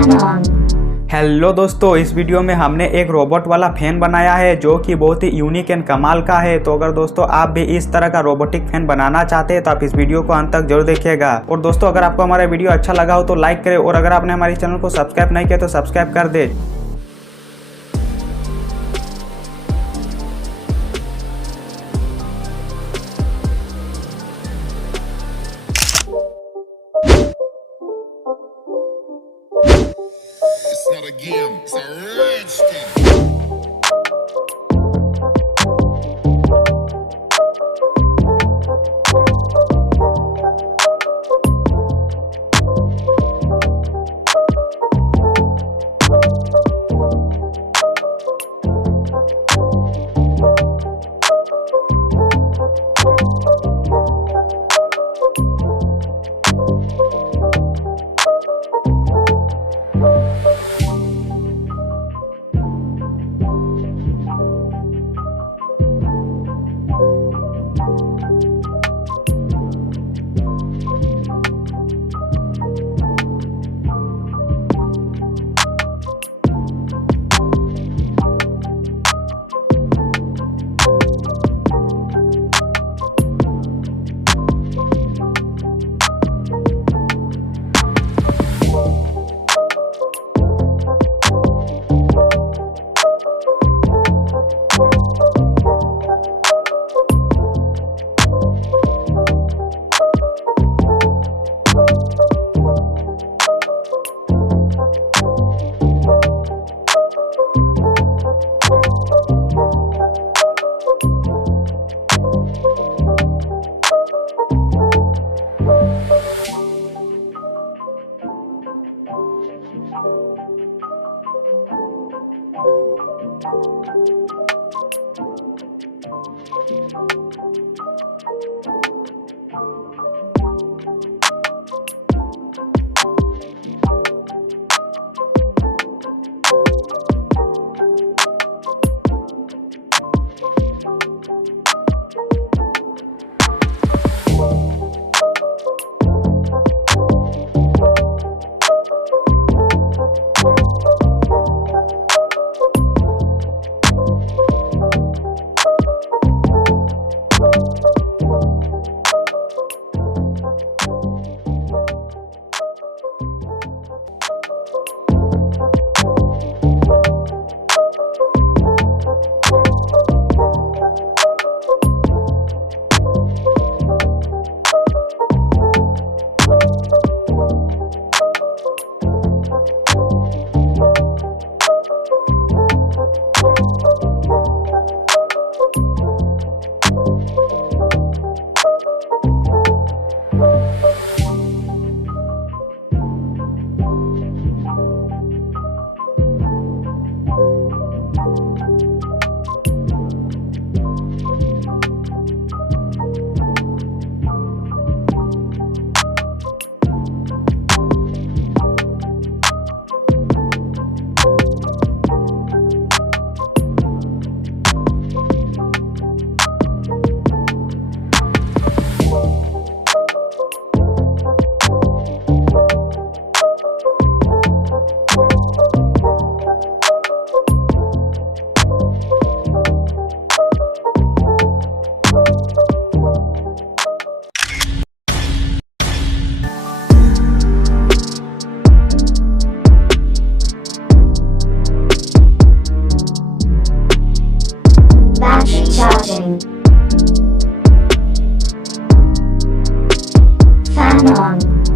Fan on. Hello दोस्तों, इस वीडियो में हमने एक रोबोट वाला फैन बनाया है जो कि बहुत ही यूनिक एंड कमाल का है। तो अगर दोस्तों आप भी इस तरह का रोबोटिक फैन बनाना चाहते हैं तो आप इस वीडियो को अंत तक जरूर देखिएगा। और दोस्तों अगर आपको हमारा वीडियो अच्छा लगा हो तो लाइक करें, और अगर आपने हमारे चैनल को सब्सक्राइब नहीं किया तो सब्सक्राइब कर दे। It's not a game, it's a rich thing. Battery charging. Fan on.